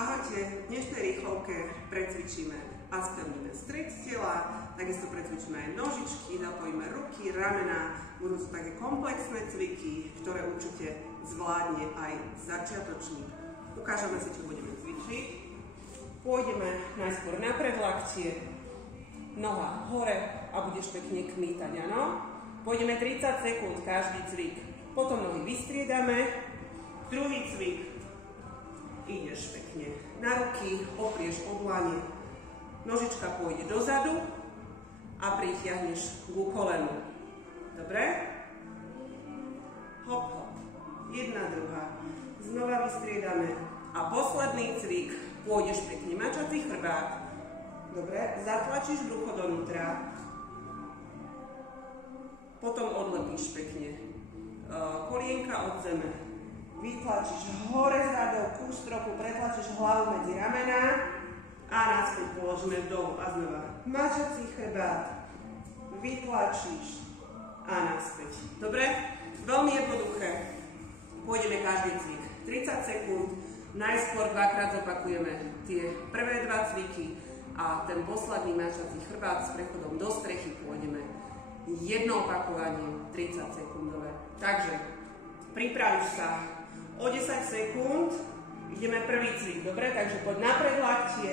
Ahojte, v dnešnej rýchlovke precvičíme a spevníme stred tela, takisto precvičíme aj nožičky, zapojíme ruky, ramená, budú to také komplexné cviky, ktoré určite zvládne aj začiatočník. Ukážeme si, čo budeme cvičiť. Pôjdeme najskôr na predlaktie, noha hore a budeš pekne kmítať, áno? Pôjdeme 30 sekúnd každý cvik, potom nohy vystriedame, druhý cvik. Ideš pekne na ruky, oprieš o dlane, nožička pôjde dozadu a pritiahneš ku kolenu. Dobre? Hop, hop. Jedna, druhá. Znova vystriedame. A posledný cvik. Pôjdeš pekne mačací chrbát. Dobre? Zatlačíš brucho donútra. Potom odlepíš pekne kolienka od zeme. Vytlačíš hore zadok ku stropu, pretlačíš hlavu medzi ramená a náspäť položíme dolu a znova mačací chrbát, vytlačíš a náspäť. Dobre? Veľmi jednoduché. Pôjdeme každý cvik 30 sekúnd, najskôr dvakrát zopakujeme tie prvé dva cviky a ten posledný mačací chrbát s prechodom do strechy pôjdeme jedno opakovanie 30 sekúndové. Takže pripravíš sa o 10 sekúnd, ideme prvý cvik, dobre? Takže poď na predlaktie,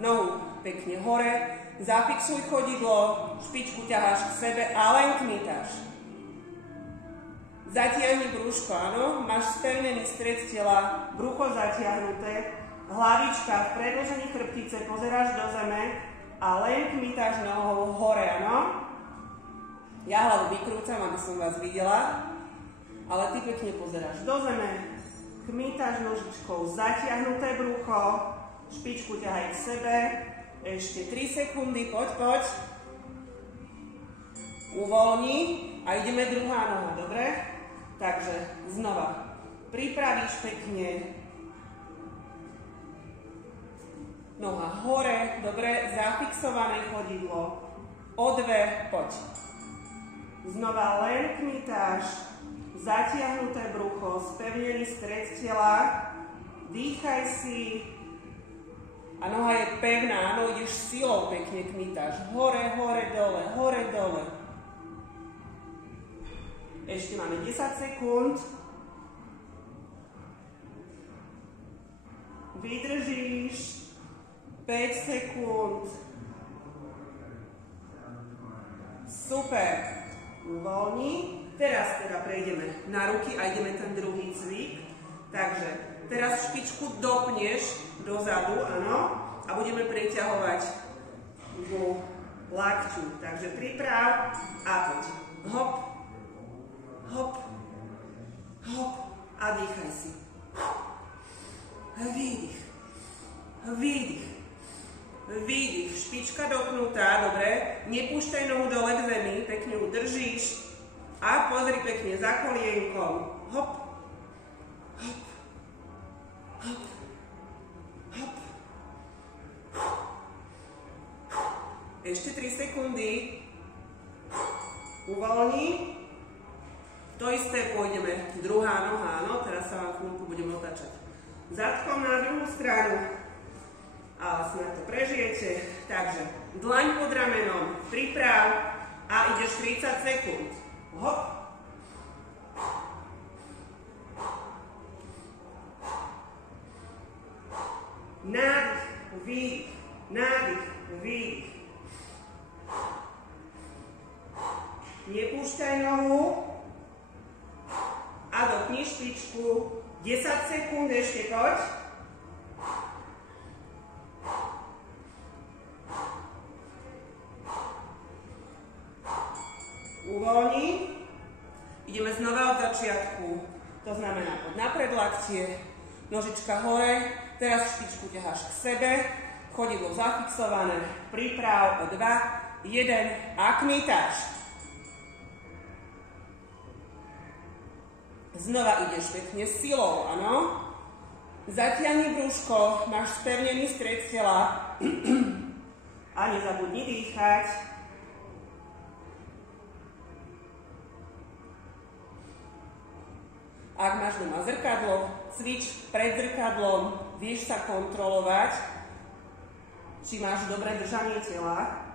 nohu pekne hore, zafixuj chodidlo, špičku ťaháš k sebe a len kmítaš. Zatiahni brúško, áno? Máš spevnený stred tela, brucho zatiahnuté, hlavička v predĺžení chrbtice, pozeráš do zeme a len kmítaš nohou hore, áno? Ja hlavu vykrúcam, aby som vás videla. Ale ty pekne pozeráš do zeme, kmítaš nožičkou, zatiahnuté brucho, špičku ťahaj k sebe, ešte 3 sekundy, poď. Uvoľni a ideme druhá noha, dobre? Takže znova, pripravíš pekne, noha hore, dobre, zafixované chodidlo, o 2, poď. Znova len kmítaš, zatiahnuté brucho, spevnený stred tela, dýchaj si a noha je pevná, áno, ideš silou, pekne kmítaš, hore, dole. Ešte máme 10 sekúnd. Vydržíš 5 sekúnd. Super. Uvoľni. Teraz prejdeme na ruky a ideme ten druhý cvik. Takže teraz špičku dopneš dozadu, áno, a budeme preťahovať ku lakťu. Takže priprav a poď. Hop, hop, hop a dýchaj si. Výdych, výdych, výdych. Špička dopnutá, dobre. Nepúšťaj nohu dole k zemi, pekne ju držíš. A pozri pekne za kolienkom. Hop, hop, hop, hop. Ešte 3 sekundy. Uvoľni. To isté pôjdeme. Druhá noha, áno. Teraz sa vám chvíľku budem otáčať zadkom na druhú stranu. Ale snad to prežijete. Takže dlaň pod ramenom. Priprav a ideš 30 sekúnd. Hop. Nádych, výdych, nádych, výdych. Nepúšťaj nohu a dopni špičku. 10 sekúnd ešte, poď. Uvoľni. Ideme znova od začiatku. To znamená, poď na predlaktie, nožička hore, teraz špičku ťaháš k sebe, chodidlo zafixované, priprav o 2, 1 a kmítaš. Znova ideš pekne silou, áno? Zatiahni brúško, máš spevnený stred tela a nezabudni dýchať. Ak máš doma zrkadlo, cvič pred zrkadlom, vieš sa kontrolovať, či máš dobré držanie tela.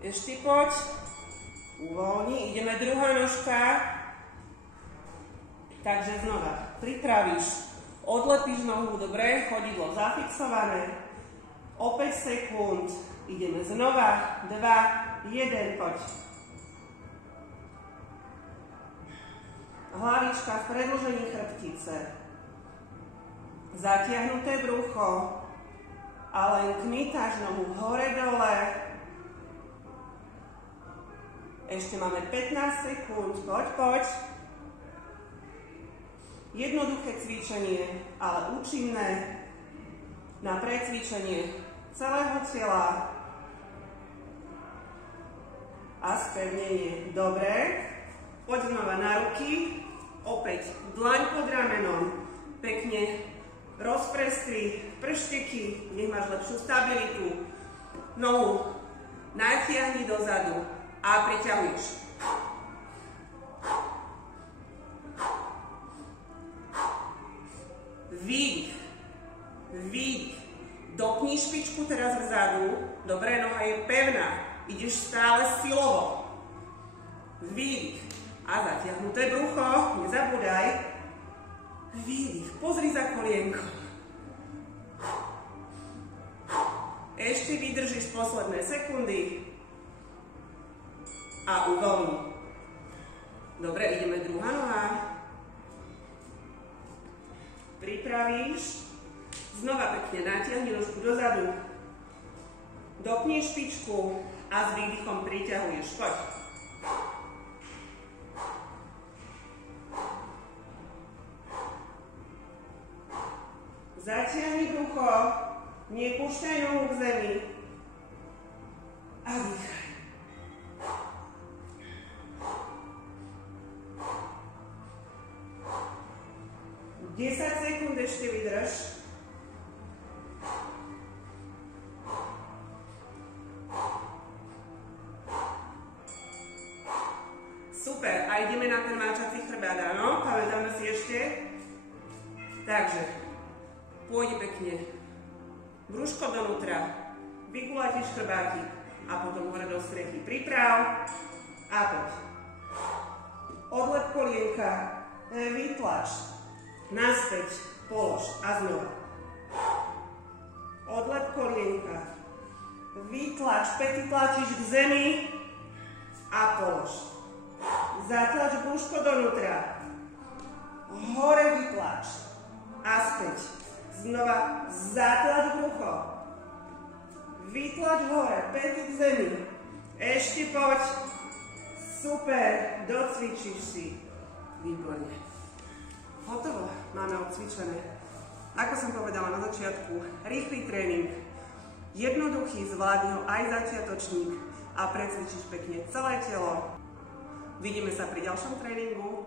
Ešte poď, uvoľni, ideme druhá nožka. Takže znova pripravíš, odlepíš nohu, dobre, chodidlo zafixované. O 5 sekúnd, ideme znova, 2, 1, poď. Hlavička v predĺžení chrbtice. Zatiahnuté brucho a len kmitáš nohu hore-dole. Ešte máme 15 sekúnd, poď. Jednoduché cvičenie, ale účinné na precvičenie celého tela a spevnenie. Dobre, poď znova na ruky, opäť dlaň pod ramenom, pekne rozprestri pršteky, nech máš lepšiu stabilitu. Nohu natiahni dozadu a priťahuješ. Výdych, výdych. Dopni špičku teraz vzadu. Dobre, noha je pevná. Ideš stále silovo. Výdych. A zatiahnuté brucho. Nezabúdaj. Výdych. Pozri za kolienko. Ešte vydržíš posledné sekundy. A uvoľni. Dobre, ideme druhá noha. Pripravíš, znova pekne natiahni nožku dozadu, dopni špičku a s výdychom priťahuješ. Poď. Zatiahni brucho, nepúšťaj nohu k zemi a dýchaj. 10 sekúnd ešte vydrž. Super, a ideme na ten máčací chrbát, áno? Pamätáme si ešte? Takže, pôjde pekne. Brúško donútra, vygulátiš chrbátik a potom hore do strechy. Priprav a poď. Odlep kolienka, vytlač. Naspäť, polož a znova. Odlep kolienka. Vytlač, päty tlačíš k zemi a polož. Zatlač brúško donútra. Hore vytlač. A späť. Znova zatlač brucho. Vytlač hore, päty k zemi. Ešte poď. Super, docvičíš si. Výborne. Hotovo, máme odcvičené. Ako som povedala na začiatku, rýchly tréning, jednoduchý, zvládni ho aj začiatočník a precvičíš pekne celé telo. Vidíme sa pri ďalšom tréningu.